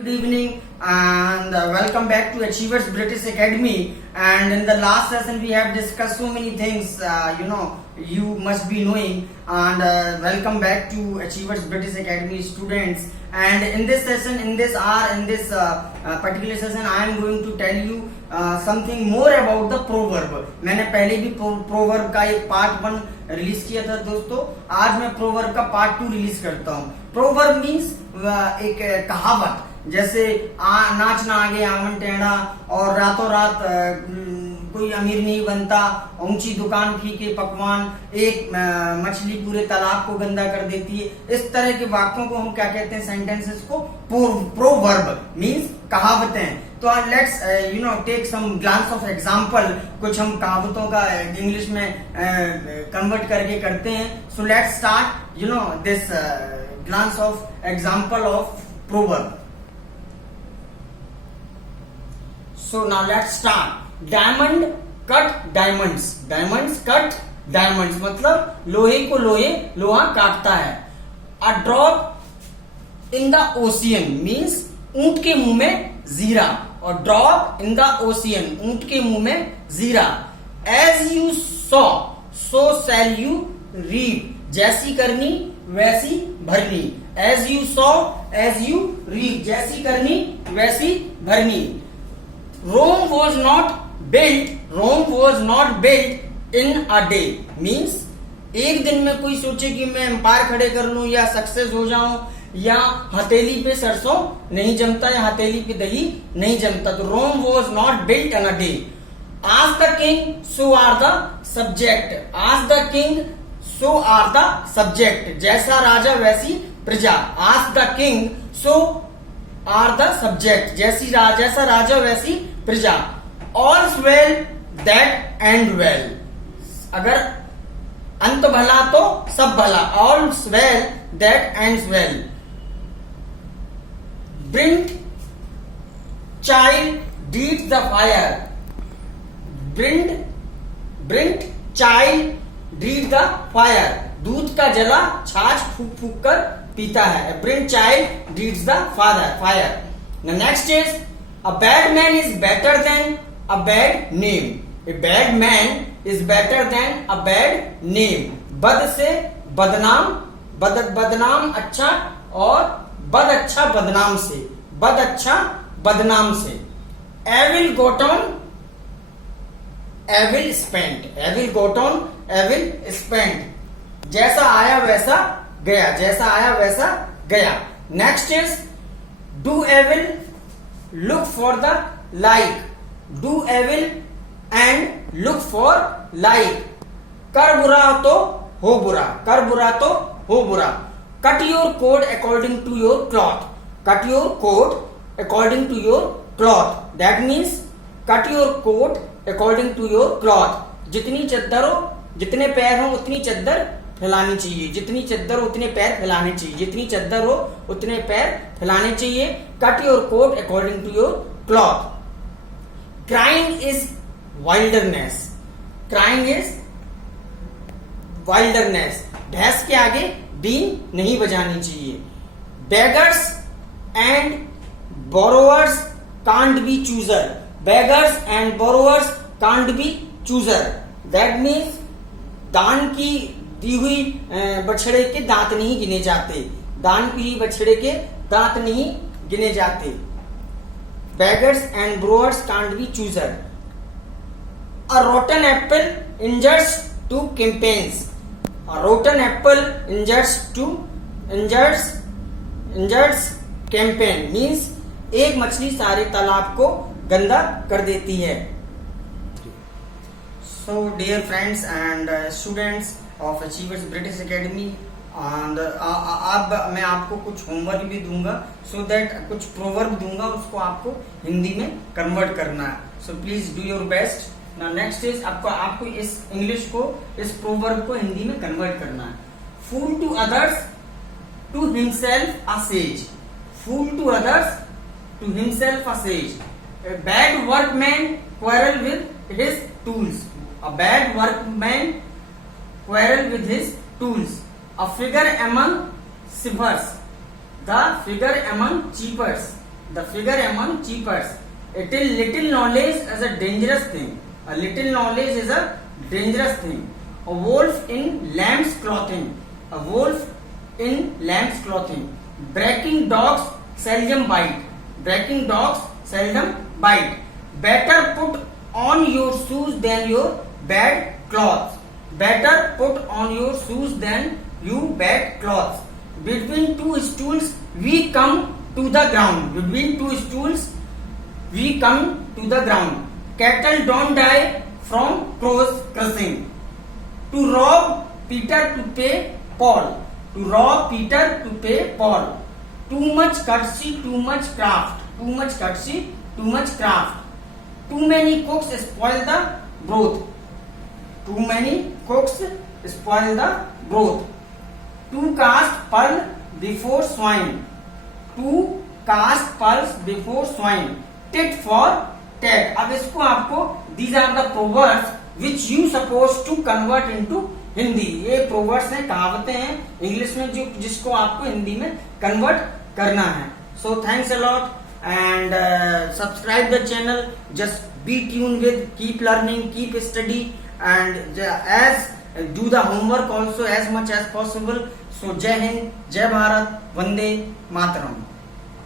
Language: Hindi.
Good evening and welcome back to Achievers British Academy. And in the last session we have discussed so many things you must be knowing, and welcome back to Achievers British Academy students. And in this session, in this hour, in this particular session, I am going to tell you something more about the proverb. मैंने पहले भी proverb का एक part 1 रिलीज किया था दोस्तों. आज मैं proverb का part 2 रिलीज करता हूँ. Proverb means एक कहावत, जैसे नाच ना आगे आंगन टेढ़ा, और रातों रात कोई अमीर नहीं बनता, ऊंची दुकान फीके पकवान, एक मछली पूरे तालाब को गंदा कर देती है. इस तरह के वाक्यों को हम क्या कहते हैं, सेंटेंसेस को प्रोवर्ब मींस कहावतें. तो let's take some glance of example. कुछ हम कहावतों का इंग्लिश में कन्वर्ट करके करते हैं. So let's start this glance of example of proverb. So now let's start. Diamond cut diamonds. Diamonds cut diamonds मतलब लोहे को लोहा काटता है. A drop in the ocean means ऊंट के मुंह में जीरा. और drop in the ocean ऊंट के मुंह में जीरा. As you sow, so shall you reap. जैसी करनी वैसी भरनी. As you sow, as you reap. जैसी करनी वैसी भरनी. Rome was not built in a day means एक दिन में कोई सोचे कि मैं एम्पायर खड़े कर लूं या सक्सेस हो जाऊं, या हथेली पे सरसों नहीं जमता या हथेली पे दही नहीं जमता. तो Rome was not built in a day. Ask the king, so are the subject. Ask the king, so are the subject. जैसा राजा वैसी प्रजा. Ask the king, so are the subject. जैसा राजा वैसी प्रजा. All's well that end well. अगर अंत भला तो सब भला. All's well that ends well. Bring child beats the fire. Bring child beats the fire. दूध का जला छाछ फूक फूक कर पीता है. Bring child beats the fire. The next is a bad man is better than a bad name. A bad man is better than a bad name. बद से बदनाम, बदनाम अच्छा, और बद अच्छा बदनाम से. बद अच्छा बदनाम से. Evil got on, evil spent. Evil got on, evil spent. जैसा आया वैसा गया. जैसा आया वैसा गया. Next is do evil, look for the like. Do evil and look for like. कर बुरा तो हो बुरा. कर बुरा तो हो बुरा. Cut your coat according to your cloth. Cut your coat according to your cloth. That means cut your coat according to your cloth. जितनी चद्दर हो, जितने पैर हो उतनी चद्दर फैलानी चाहिए. जितनी चद्दर उतने पैर फैलाने चाहिए. जितनी चद्दर हो उतने पैर फैलाने चाहिए. Cut your coat according to your cloth. Crying is wilderness. Crying is wilderness. भैंस के आगे बीन नहीं बजानी चाहिए. Beggars and borrowers can't be chooser. Beggars and borrowers can't be chooser. That means दान की दी हुई बछड़े के दांत नहीं गिने जाते. दान की हुई बछड़े के दांत नहीं गिने जाते. Beggars and brewers can't be chooser. A rotten apple injures two campaigns. A rotten apple injures campaign means एक मछली सारे तालाब को गंदा कर देती है. So dear friends and students of Achievers British Academy, and अब मैं आपको कुछ होमवर्क भी दूंगा, so that कुछ प्रोवर्ब दूंगा, उसको आपको हिंदी में कन्वर्ट करना है. So please do your best. Now next is आपको इस इंग्लिश को, इस प्रोवर्ब को हिंदी में कन्वर्ट करना है. Fool to others, to himself a sage. Fool to others, to himself a sage. A bad workman quarrel with his tools. A bad workman quarrel with his tools. A figure among sievers, the figure among cheapers. the figure among cheapers. It is little knowledge as a dangerous thing. A little knowledge is a dangerous thing. A wolf in lamb's clothing. A wolf in lamb's clothing. Barking dogs seldom bite. Barking dogs seldom bite. Better put on your shoes than your bad clothes. Better put on your shoes than you bad clothes. Between two stools we come to the ground. Between two stools we come to the ground. Cattle don't die from crows crushing. To rob Peter to pay Paul. To rob Peter to pay Paul. Too much courtesy, too much craft. Too much courtesy, too much craft. Too many cooks spoil the broth. Too many cooks spoil the broth. To cast pearl before swine. To cast pearls before swine. Tit for tat. अब इसको आपको these are the proverbs which you supposed to convert into Hindi. ये proverbs हैं, कहावतें हैं इंग्लिश में जो जिसको आपको हिंदी में कन्वर्ट करना है. So thanks a lot and subscribe the channel. Just be tuned with, keep learning, keep study and as do the homework also as much as possible. So Jai Hind, Jai Bharat, Vande Mataram.